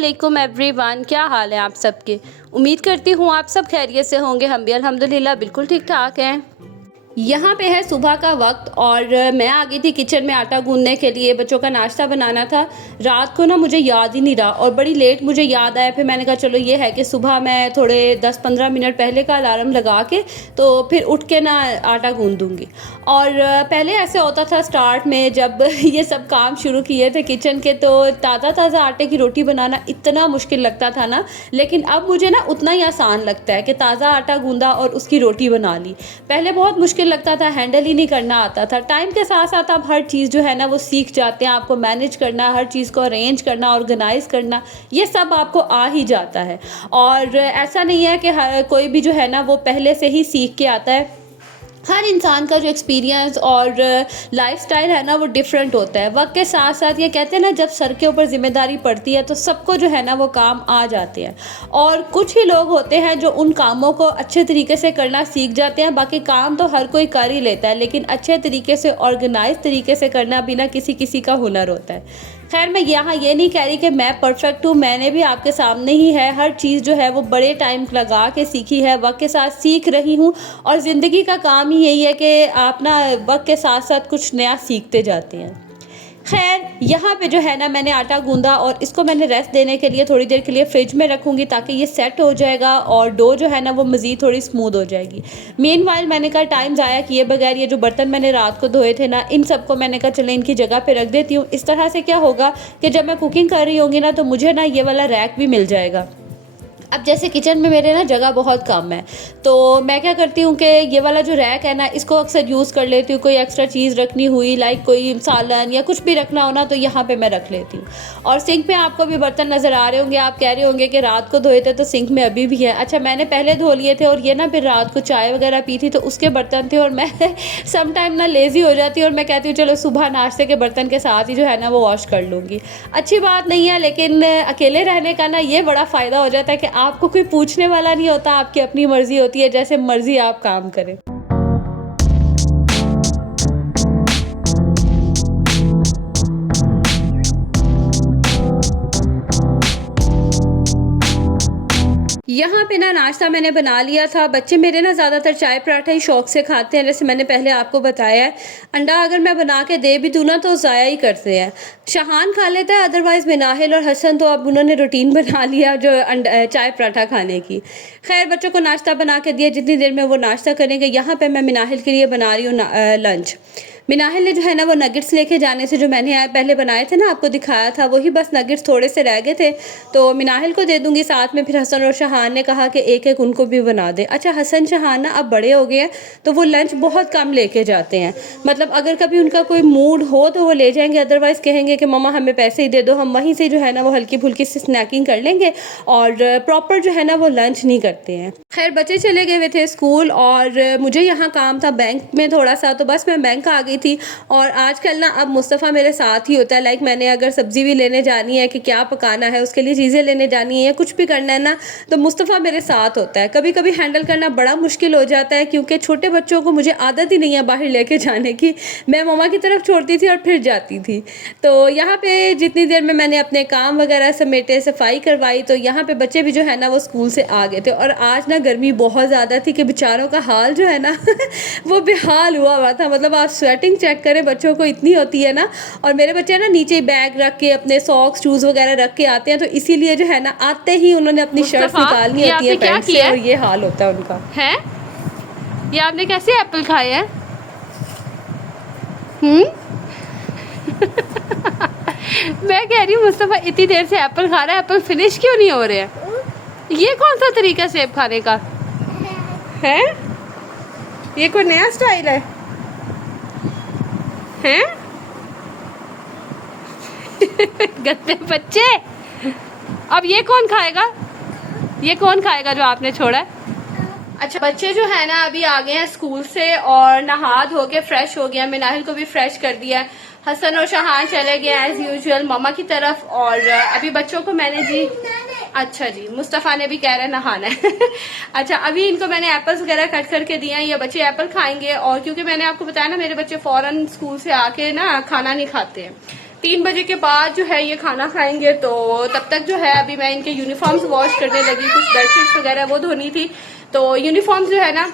अस्सलामुअलैकुम एवरीवन, क्या हाल है आप सबके। उम्मीद करती हूँ आप सब खैरियत से होंगे। हम भी अल्हम्दुलिल्लाह बिल्कुल ठीक ठाक हैं। यहाँ पे है सुबह का वक्त और मैं आ गई थी किचन में आटा गूंदने के लिए। बच्चों का नाश्ता बनाना था। रात को ना मुझे याद ही नहीं रहा और बड़ी लेट मुझे याद आया। फिर मैंने कहा चलो ये है कि सुबह मैं थोड़े 10-15 मिनट पहले का अलार्म लगा के तो फिर उठ के ना आटा गूंद दूँगी। और पहले ऐसे होता था स्टार्ट में जब ये सब काम शुरू किए थे किचन के, तो ताज़ा आटे की रोटी बनाना इतना मुश्किल लगता था ना। लेकिन अब मुझे ना उतना ही आसान लगता है कि ताज़ा आटा गूंदा और उसकी रोटी बना ली। पहले बहुत मुश्किल लगता था, हैंडल ही नहीं करना आता था। टाइम के साथ साथ आप हर चीज़ जो है ना वो सीख जाते हैं। आपको मैनेज करना, हर चीज़ को अरेंज करना, ऑर्गेनाइज करना, ये सब आपको आ ही जाता है। और ऐसा नहीं है कि कोई भी जो है ना वो पहले से ही सीख के आता है। हर इंसान का जो एक्सपीरियंस और लाइफस्टाइल है ना वो डिफरेंट होता है। वक्त के साथ साथ ये कहते हैं ना, जब सर के ऊपर जिम्मेदारी पड़ती है तो सबको जो है ना वो काम आ जाते हैं। और कुछ ही लोग होते हैं जो उन कामों को अच्छे तरीके से करना सीख जाते हैं। बाकी काम तो हर कोई कर ही लेता है, लेकिन अच्छे तरीके से ऑर्गेनाइज तरीके से करना भी ना किसी किसी का हुनर होता है। खैर, मैं यहाँ ये नहीं कह रही कि मैं परफेक्ट हूँ। मैंने भी आपके सामने ही है, हर चीज़ जो है वो बड़े टाइम लगा के सीखी है, वक्त के साथ सीख रही हूँ। और ज़िंदगी का काम ही यही है कि आप ना वक्त के साथ साथ कुछ नया सीखते जाते हैं। खैर, यहाँ पे जो है ना मैंने आटा गूंदा और इसको मैंने रेस्ट देने के लिए थोड़ी देर के लिए फ्रिज में रखूँगी ताकि ये सेट हो जाएगा और डो जो है ना वो मज़ीद थोड़ी स्मूथ हो जाएगी। मीनवाइल मैंने कहा टाइम ज़ाया किए बगैर ये जो बर्तन मैंने रात को धोए थे ना, इन सबको मैंने कहा चले इनकी जगह पे रख देती हूँ। इस तरह से क्या होगा कि जब मैं कुकिंग कर रही होंगी ना तो मुझे ना ये वाला रैक भी मिल जाएगा। अब जैसे किचन में मेरे ना जगह बहुत कम है, तो मैं क्या करती हूँ कि ये वाला जो रैक है ना इसको अक्सर यूज़ कर लेती हूँ। कोई एक्स्ट्रा चीज़ रखनी हुई, लाइक कोई सालन या कुछ भी रखना हो ना, तो यहाँ पे मैं रख लेती हूँ। और सिंक में आपको भी बर्तन नज़र आ रहे होंगे। आप कह रहे होंगे कि रात को धोए थे तो सिंक में अभी भी है। अच्छा, मैंने पहले धो लिए थे और ये ना फिर रात को चाय वगैरह पी थी तो उसके बर्तन थे। और मैं सम टाइम ना लेज़ी हो जाती हूँ और मैं कहती हूँ चलो सुबह नाश्ते के बर्तन के साथ ही जो है ना वो वॉश कर लूँगी। अच्छी बात नहीं है, लेकिन अकेले रहने का ना ये बड़ा फ़ायदा हो जाता है कि आपको कोई पूछने वाला नहीं होता। आपकी अपनी मर्जी होती है, जैसे मर्जी आप काम करें। यहाँ पे ना नाश्ता मैंने बना लिया था। बच्चे मेरे ना ज़्यादातर चाय पराठा ही शौक़ से खाते हैं, जैसे मैंने पहले आपको बताया है। अंडा अगर मैं बना के दे भी दूँ ना तो ज़ाया ही करते हैं। शहान खा लेता है, अदरवाइज़ मिनाहिल और हसन तो अब उन्होंने रूटीन बना लिया जो चाय पराठा खाने की। खैर, बच्चों को नाश्ता बना के दिया, जितनी देर में वो नाश्ता करेंगे। यहाँ पर मैं मिनाहिल के लिए बना रही हूँ लंच। मिनाहिल ने जो है ना वो नगेट्स लेके जाने से, जो मैंने पहले बनाए थे ना आपको दिखाया था, वही बस नगेट्स थोड़े से रह गए थे तो मिनाहिल को दे दूंगी। साथ में फिर हसन और शहान ने कहा कि एक एक उनको भी बना दे। अच्छा, हसन शहान ना अब बड़े हो गए हैं तो वो लंच बहुत कम लेके जाते हैं। मतलब अगर कभी उनका कोई मूड हो तो वो ले जाएंगे, अदरवाइज़ कहेंगे कि मम्मा हमें पैसे ही दे दो, हम वहीं से जो है ना वो हल्की फुल्की से स्नैकिंग कर लेंगे और प्रॉपर जो है ना वो लंच नहीं करते हैं। खैर, बच्चे चले गए हुए थे स्कूल और मुझे यहाँ काम था बैंक में थोड़ा सा, तो बस मैं बैंक आ गई थी। और आजकल ना अब मुस्तफ़ा मेरे साथ ही होता है। लाइक मैंने अगर सब्ज़ी भी लेने जानी है कि क्या पकाना है, उसके लिए चीज़ें लेने जानी है या कुछ भी करना है ना, तो मुस्तफ़ा मेरे साथ होता है। कभी कभी हैंडल करना बड़ा मुश्किल हो जाता है क्योंकि छोटे बच्चों को मुझे आदत ही नहीं है बाहर लेके जाने की। मैं मम्मा की तरफ छोड़ती थी और फिर जाती थी। तो यहाँ पे जितनी देर में मैंने अपने काम वगैरह समेटे, सफाई करवाई, तो यहाँ पे बच्चे भी जो है ना वो स्कूल से आ गए थे। और आज ना गर्मी बहुत ज़्यादा थी कि बेचारों का हाल जो है ना वो बेहाल हुआ था। मतलब आप स्वेटिंग चेक करें, बच्चों को इतनी होती है ना। और मेरे बच्चे ना नीचे बैग रख के अपने सॉक्स शूज़ वगैरह रख के आते हैं, तो इसीलिए जो है ना आते ही उन्होंने अपनी शर्ट निकालनी होती है पैंट से और ये हाल होता है उनका। है ये आपने कैसे एप्पल खाए हैं? मैं कह रही हूँ मुस्तफ़ा इतनी देर से एप्पल खा रहा है, एप्पल फिनिश क्यों नहीं हो रहे हैं? ये कौन सा तरीका सेब खाने का है? ये कोई नया स्टाइल है? हैं? गंदे बच्चे। अब ये कौन खाएगा? ये कौन खाएगा जो आपने छोड़ा है? अच्छा, बच्चे जो है ना अभी आ गए हैं स्कूल से और नहा धो के फ्रेश हो गया। मिनाहिल को भी फ्रेश कर दिया। हसन और शहान चले गए एज यूजुअल मम्मा की तरफ। और अभी बच्चों को मैंने जी, अच्छा जी, मुस्तफ़ा ने भी कह रहा है नहाना है। अच्छा, अभी इनको मैंने एप्पल्स वगैरह कट करके दिए हैं, ये बच्चे एप्पल खाएंगे। और क्योंकि मैंने आपको बताया ना मेरे बच्चे फौरन स्कूल से आके ना खाना नहीं खाते हैं, 3 बजे के बाद जो है ये खाना खाएंगे, तो तब तक जो है अभी मैं इनके यूनिफॉर्म्स वॉश करने लगी, कुछ बेडशीट्स वगैरह वो धोनी थी। तो यूनिफॉर्म्स जो है ना,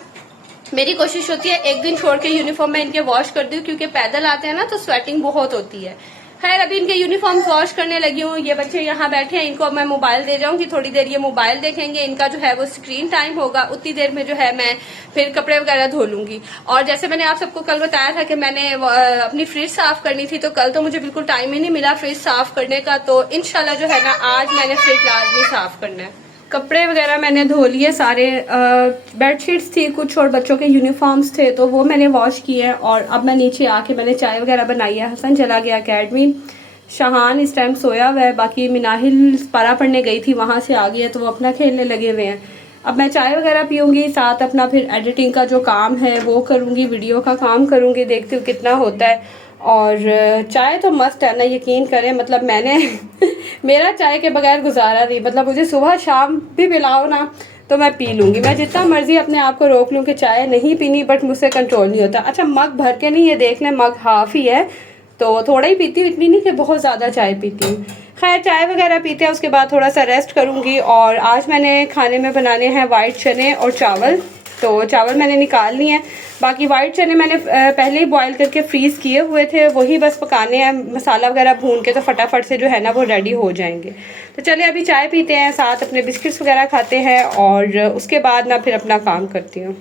मेरी कोशिश होती है एक दिन छोड़ के यूनिफॉर्म मैं इनके वॉश कर दूं, क्योंकि पैदल आते हैं ना तो स्वेटिंग बहुत होती है। खैर अभी इनके यूनिफॉर्म वॉश करने लगी हूँ। ये बच्चे यहाँ बैठे हैं, इनको अब मैं मोबाइल दे जाऊंगी, थोड़ी देर ये मोबाइल देखेंगे, इनका जो है वो स्क्रीन टाइम होगा, उतनी देर में जो है मैं फिर कपड़े वगैरह धो लूंगी। और जैसे मैंने आप सबको कल बताया था कि मैंने अपनी फ्रिज साफ करनी थी, तो कल तो मुझे बिल्कुल टाइम ही नहीं मिला फ्रिज साफ करने का, तो इंशाल्लाह जो है ना आज मैंने फ्रिज लाजमी साफ करना है। कपड़े वगैरह मैंने धो लिए सारे, बेडशीट्स थी कुछ और बच्चों के यूनिफॉर्म्स थे तो वो मैंने वॉश किए। और अब मैं नीचे आके मैंने चाय वगैरह बनाई है। हसन चला गया अकेडमी, शाहान इस टाइम सोया हुआ है, बाकी मिनाहिल पारा पढ़ने गई थी, वहाँ से आ गई है तो वो अपना खेलने लगे हुए हैं। अब मैं चाय वगैरह पीऊँगी, साथ अपना फिर एडिटिंग का जो काम है वो करूँगी, वीडियो का काम करूँगी, देखती हूँ कितना होता है। और चाय तो मस्त है ना, यकीन करें, मतलब मैंने मेरा चाय के बगैर गुजारा नहीं, मतलब मुझे सुबह शाम भी पिलाओ ना तो मैं पी लूँगी। मैं जितना मर्जी अपने आप को रोक लूँ कि चाय नहीं पीनी, बट मुझसे कंट्रोल नहीं होता। अच्छा मग भर के नहीं, ये देख लें मग हाफ ही है तो थोड़ा ही पीती हूँ, इतनी नहीं कि बहुत ज़्यादा चाय पीती हूँ। खैर चाय वगैरह पीते हैं, उसके बाद थोड़ा सा रेस्ट करूँगी। और आज मैंने खाने में बनाने हैं वाइट चने और चावल, तो चावल मैंने निकाल लिए हैं, बाकी वाइट चने मैंने पहले ही बॉईल करके फ्रीज़ किए हुए थे, वही बस पकाने हैं मसाला वगैरह भून के, तो फटाफट से जो है ना वो रेडी हो जाएंगे। तो चलिए अभी चाय पीते हैं, साथ अपने बिस्किट्स वगैरह खाते हैं और उसके बाद ना फिर अपना काम करती हूँ।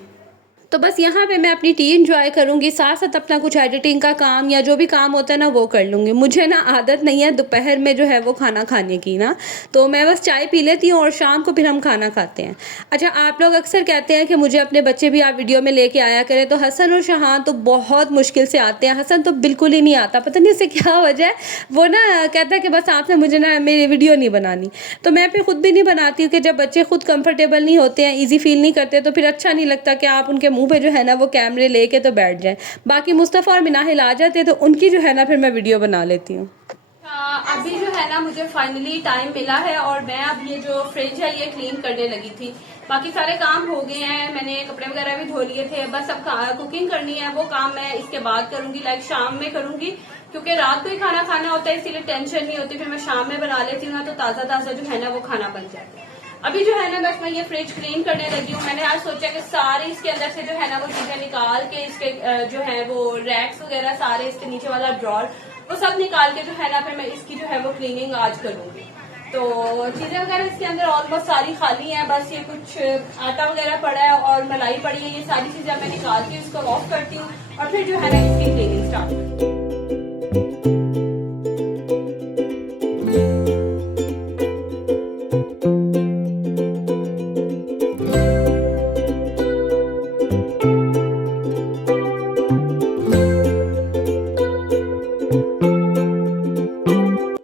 तो बस यहाँ पे मैं अपनी टी इंजॉय करूँगी, साथ साथ अपना कुछ एडिटिंग का काम या जो भी काम होता है ना वो कर लूँगी। मुझे ना आदत नहीं है दोपहर में जो है वो खाना खाने की ना, तो मैं बस चाय पी लेती हूँ और शाम को फिर हम खाना खाते हैं। अच्छा आप लोग अक्सर कहते हैं कि मुझे अपने बच्चे भी आप वीडियो में लेके आया करें, तो हसन और शाहान तो बहुत मुश्किल से आते हैं। हसन तो बिल्कुल ही नहीं आता, पता नहीं उससे क्या वजह है, वो ना कहता है कि बस आपने मुझे ना मेरी वीडियो नहीं बनानी। तो मैं फिर खुद भी नहीं बनाती हूँ कि जब बच्चे खुद कंफर्टेबल नहीं होते हैं, ईजी फील नहीं करते, तो फिर अच्छा नहीं लगता कि आप उनके मुंह पे जो है ना वो कैमरे लेके तो बैठ जाए। बाकी मुस्तफ़ा और मिनाहिल आ जाते हैं तो उनकी जो है ना फिर मैं वीडियो बना लेती हूँ। अभी जो है ना मुझे फाइनली टाइम मिला है और मैं अब ये जो फ्रिज है ये क्लीन करने लगी थी। बाकी सारे काम हो गए हैं, मैंने कपड़े वगैरह भी धो लिए थे, बस अब कुकिंग करनी है, वो काम मैं इसके बाद करूंगी, लाइक शाम में करूंगी, क्योंकि रात को ही खाना खाना होता है इसीलिए टेंशन नहीं होती। फिर मैं शाम में बना लेती हूँ तो ताज़ा ताज़ा जो है ना वो खाना बन जाता है। अभी जो है ना बस मैं ये फ्रिज क्लीन करने लगी हूँ। मैंने आज सोचा कि सारे इसके अंदर से जो है ना वो चीजें निकाल के, इसके जो है वो रैक्स वगैरह सारे, इसके नीचे वाला ड्रॉर वो सब निकाल के जो है ना फिर मैं इसकी जो है वो क्लीनिंग आज करूंगी। तो चीजें वगैरह इसके अंदर ऑलमोस्ट सारी खाली हैं, बस ये कुछ आटा वगैरह पड़ा है और मलाई पड़ी है, ये सारी चीजें मैं निकाल के इसको ऑफ करती हूँ और फिर जो है ना इसकी क्लीनिंग स्टार्ट करती हूँ।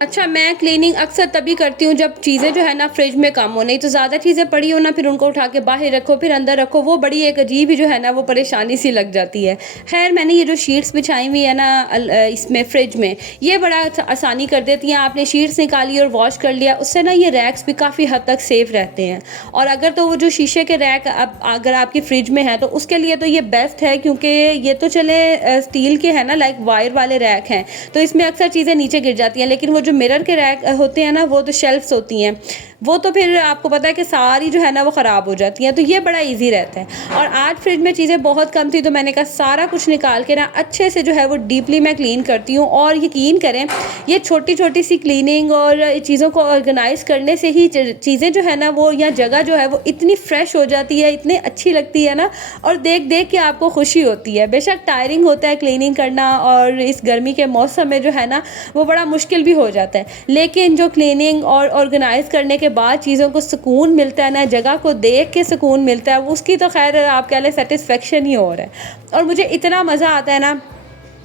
अच्छा मैं क्लीनिंग अक्सर तभी करती हूँ जब चीज़ें जो है ना फ्रिज में कम हो, नहीं तो ज़्यादा चीज़ें पड़ी हो ना फिर उनको उठा के बाहर रखो फिर अंदर रखो, वो बड़ी एक अजीब ही जो है ना वो परेशानी सी लग जाती है। खैर मैंने ये जो शीट्स बिछाई हुई है ना इसमें फ्रिज में, ये बड़ा आसानी कर देती हैं। आपने शीट्स निकाली और वॉश कर लिया, उससे ना ये रैक्स भी काफ़ी हद तक सेफ़ रहते हैं। और अगर तो वो जो शीशे के रैक अगर आपकी फ्रिज में है तो उसके लिए तो ये बेस्ट है, क्योंकि ये तो चले स्टील के हैं ना, लाइक वायर वाले रैक हैं, तो इसमें अक्सर चीज़ें नीचे गिर जाती हैं। लेकिन वो जो मिरर के रैक होते हैं ना वो तो शेल्फ्स होती हैं, वो तो फिर आपको पता है कि सारी जो है ना वो ख़राब हो जाती हैं, तो ये बड़ा इजी रहता है। और आज फ्रिज में चीज़ें बहुत कम थी तो मैंने कहा सारा कुछ निकाल के ना अच्छे से जो है वो डीपली मैं क्लीन करती हूँ। और यकीन करें ये छोटी छोटी सी क्लीनिंग और चीज़ों को ऑर्गेनाइज़ करने से ही चीज़ें जो है ना वो या जगह जो है वो इतनी फ्रेश हो जाती है, इतनी अच्छी लगती है ना, और देख देख के आपको खुशी होती है। बेशक टायरिंग होता है क्लीनिंग करना और इस गर्मी के मौसम में जो है ना वो बड़ा मुश्किल भी हो जाता है, लेकिन जो क्लीनिंग और ऑर्गेनाइज़ करने के बाद चीज़ों को सुकून मिलता है ना, जगह को देख के सुकून मिलता है, उसकी तो खैर आप कह लें सेटिस्फेक्शन ही और है। और मुझे इतना मज़ा आता है ना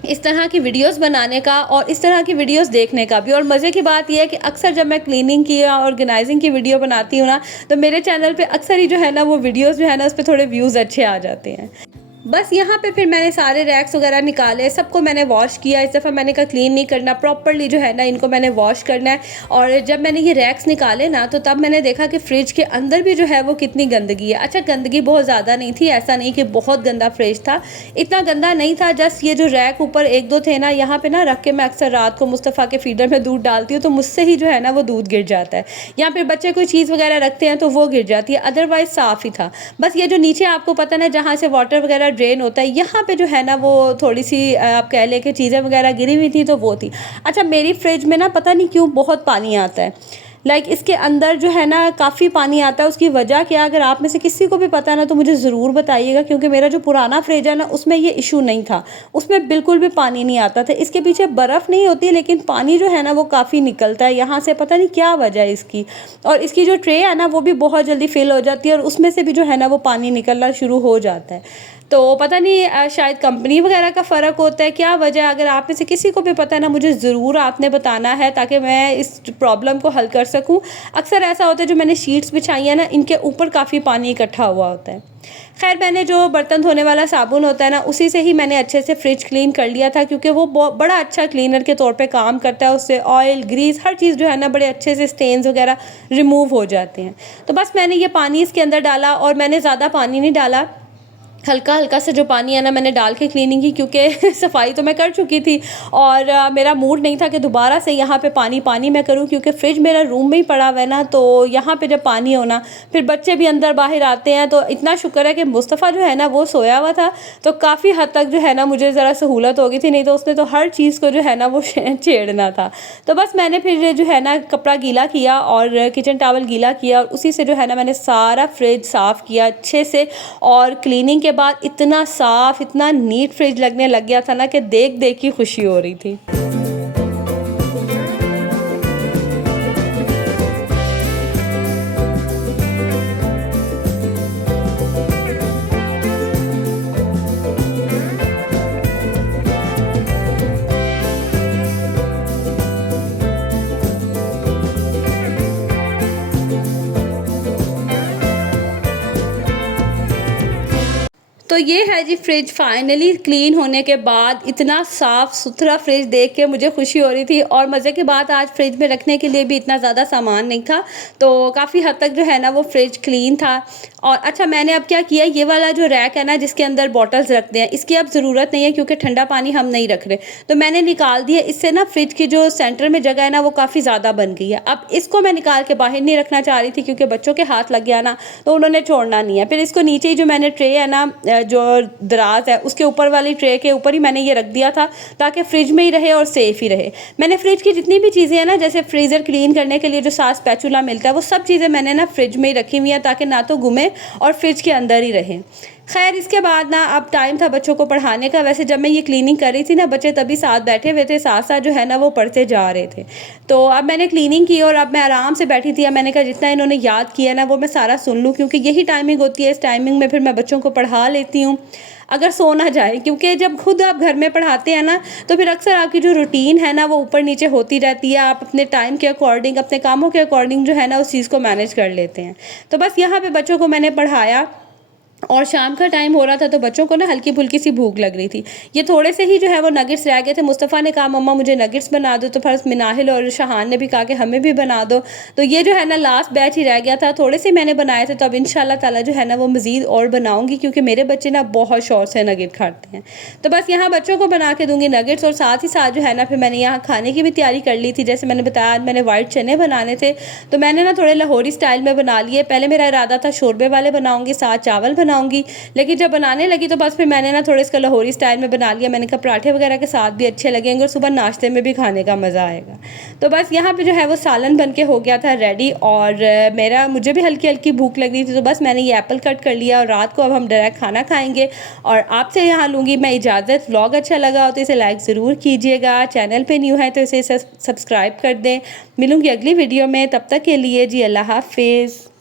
इस तरह की वीडियोस बनाने का और इस तरह की वीडियोस देखने का भी। और मज़े की बात यह है कि अक्सर जब मैं क्लीनिंग की या ऑर्गेनाइजिंग की वीडियो बनाती हूँ ना तो मेरे चैनल पे अक्सर ही जो है ना वो वीडियोस जो है ना उस पर थोड़े व्यूज़ अच्छे आ जाते हैं। बस यहाँ पे फिर मैंने सारे रैक्स वगैरह निकाले, सबको मैंने वॉश किया। इस दफ़ा मैंने कहा क्लीन नहीं करना, प्रॉपर्ली जो है ना इनको मैंने वॉश करना है। और जब मैंने ये रैक्स निकाले ना तो तब मैंने देखा कि फ्रिज के अंदर भी जो है वो कितनी गंदगी है। अच्छा, गंदगी बहुत ज़्यादा नहीं थी, ऐसा नहीं कि बहुत गंदा फ्रिज था, इतना गंदा नहीं था। जस्ट ये जो रैक ऊपर एक दो थे ना, यहाँ पे ना रख के मैं अक्सर रात को मुस्तफ़ा के फीडर में दूध डालती हूँ तो मुझसे ही जो है ना वो दूध गिर जाता है, या फिर बच्चे कोई चीज़ वगैरह रखते हैं तो वो गिर जाती है, अदरवाइज़ साफ़ ही था। बस ये जो नीचे आपको पता ना जहाँ से वाटर वगैरह ड्रेन होता है, यहाँ पे जो है ना वो थोड़ी सी आप कह लें कि चीज़ें वगैरह गिरी हुई थी तो वो थी। अच्छा, मेरी फ्रिज में ना पता नहीं क्यों बहुत पानी आता है, इसके अंदर जो है ना काफ़ी पानी आता है। उसकी वजह क्या, अगर आप में से किसी को भी पता है ना तो मुझे ज़रूर बताइएगा, क्योंकि मेरा जो पुराना फ्रिज है ना उसमें ये इशू नहीं था, उसमें बिल्कुल भी पानी नहीं आता था। इसके पीछे बर्फ़ नहीं होती लेकिन पानी जो है ना वो काफ़ी निकलता है यहाँ से, पता नहीं क्या वजह है इसकी। और इसकी जो ट्रे है ना वो भी बहुत जल्दी फिल हो जाती है और उसमें से भी जो है ना वो पानी निकलना शुरू हो जाता है। तो पता नहीं शायद कंपनी वगैरह का फ़र्क होता है, क्या वजह है। अगर आप में से किसी को भी पता है ना मुझे ज़रूर आपने बताना है ताकि मैं इस प्रॉब्लम को हल कर सकूं। अक्सर ऐसा होता है जो मैंने शीट्स बिछाई है ना इनके ऊपर काफ़ी पानी इकट्ठा हुआ होता है। खैर, मैंने जो बर्तन धोने वाला साबुन होता है ना उसी से ही मैंने अच्छे से फ्रिज क्लीन कर लिया था, क्योंकि वो बड़ा अच्छा क्लीनर के तौर पे काम करता है। उससे ऑयल, ग्रीस, हर चीज़ जो है ना बड़े अच्छे से स्टेन्स वगैरह रिमूव हो जाते हैं। तो बस मैंने ये पानी इसके अंदर डाला और मैंने ज़्यादा पानी नहीं डाला, हल्का हल्का से जो पानी है ना मैंने डाल के क्लीनिंग की, क्योंकि सफाई तो मैं कर चुकी थी और मेरा मूड नहीं था कि दोबारा से यहाँ पे पानी मैं करूँ, क्योंकि फ्रिज मेरा रूम में ही पड़ा हुआ है ना, तो यहाँ पे जब पानी होना फिर बच्चे भी अंदर बाहर आते हैं। तो इतना शुक्र है कि मुस्तफ़ा जो है ना वो सोया हुआ था, तो काफ़ी हद तक जो है ना मुझे ज़रा सहूलत हो गई थी, नहीं तो उसने तो हर चीज़ को जो है ना वो छेड़ना था। तो बस मैंने फिर जो है ना कपड़ा गीला किया और किचन टावल गीला किया और उसी से जो है ना मैंने सारा फ्रिज साफ़ किया अच्छे से। और क्लीनिंग के बाद इतना साफ, इतना नीट फ्रिज लगने लग गया था ना कि देख देख की खुशी हो रही थी। तो ये है जी फ्रिज फाइनली क्लीन होने के बाद। इतना साफ़ सुथरा फ्रिज देख के मुझे खुशी हो रही थी। और मज़े की बात, आज फ्रिज में रखने के लिए भी इतना ज़्यादा सामान नहीं था, तो काफ़ी हद तक जो है ना वो फ्रिज क्लीन था। और अच्छा, मैंने अब क्या किया, ये वाला जो रैक है ना जिसके अंदर बॉटल्स रखते हैं, इसकी अब ज़रूरत नहीं है क्योंकि ठंडा पानी हम नहीं रख रहे, तो मैंने निकाल दिया। इससे ना फ्रिज की जो सेंटर में जगह है ना वो काफ़ी ज़्यादा बन गई है। अब इसको मैं निकाल के बाहर नहीं रखना चाह रही थी क्योंकि बच्चों के हाथ लग गया ना तो उन्होंने छोड़ना नहीं है। फिर इसको नीचे ही जो मैंने ट्रे है ना जो दराज है उसके ऊपर वाली ट्रे के ऊपर ही मैंने ये रख दिया था ताकि फ्रिज में ही रहे और सेफ़ ही रहे। मैंने फ्रिज की जितनी भी चीज़ें हैं ना, जैसे फ्रीज़र क्लीन करने के लिए जो साथ स्पैचुला मिलता है, वो सब चीज़ें मैंने ना फ्रिज में ही रखी हुई हैं ताकि ना तो घूमे और फ्रिज के अंदर ही रहे। खैर, इसके बाद ना अब टाइम था बच्चों को पढ़ाने का। वैसे जब मैं ये क्लीनिंग कर रही थी ना बच्चे तभी साथ बैठे हुए थे, साथ साथ जो है ना वो पढ़ते जा रहे थे। तो अब मैंने क्लीनिंग की और अब मैं आराम से बैठी थी। अब मैंने कहा जितना इन्होंने याद किया ना वो मैं सारा सुन लूँ, क्योंकि यही टाइमिंग होती है। इस टाइमिंग में फिर मैं बच्चों को पढ़ा लेती हूँ अगर सो ना जाए, क्योंकि जब खुद आप घर में पढ़ाते हैं ना तो फिर अक्सर आपकी जो रूटीन है ना वो ऊपर नीचे होती रहती है। आप अपने टाइम के अकॉर्डिंग, अपने कामों के अकॉर्डिंग जो है ना उस चीज़ को मैनेज कर लेते हैं। तो बस यहाँ पे बच्चों को मैंने पढ़ाया और शाम का टाइम हो रहा था तो बच्चों को ना हल्की फुल्की सी भूख लग रही थी। ये थोड़े से ही जो है वो नगेट्स रह गए थे। मुस्तफ़ा ने कहा मम्मा मुझे नगेट्स बना दो, तो फिर मिनाहिल और शहान ने भी कहा कि हमें भी बना दो। तो ये जो है ना लास्ट बैच ही रह गया था, थोड़े से मैंने बनाए थे। तो अब इंशाल्लाह ताला जो है ना वो मज़ीद और बनाऊँगी, क्योंकि मेरे बच्चे ना बहुत शौक से नगेट खाते हैं। तो बस यहाँ बच्चों को बना के दूँगी नगेट्स, और साथ ही साथ जो है ना फिर मैंने यहाँ खाने की भी तैयारी कर ली थी। जैसे मैंने बताया मैंने वाइट चने बनाने थे, तो मैंने ना थोड़े लाहौरी स्टाइल में बना लिए। पहले मेरा इरादा था शोरबे वाले बनाऊँगी, साथ चावल बनाऊँगी, लेकिन जब बनाने लगी तो बस फिर मैंने ना थोड़ा इसका लाहौरी स्टाइल में बना लिया। मैंने कहा पराठे वगैरह के साथ भी अच्छे लगेंगे और सुबह नाश्ते में भी खाने का मज़ा आएगा। तो बस यहाँ पे जो है वो सालन बन के हो गया था रेडी। और मुझे भी हल्की हल्की भूख लग रही थी, तो बस मैंने ये एप्पल कट कर लिया और रात को अब हम डायरेक्ट खाना खाएँगे। और आपसे यहाँ लूँगी मैं इजाज़त। व्लॉग अच्छा लगा हो तो इसे लाइक ज़रूर कीजिएगा, चैनल पर न्यू है तो इसे सब्सक्राइब कर दें। मिलूँगी अगली वीडियो में, तब तक के लिए जी अल्लाह हाफिज़।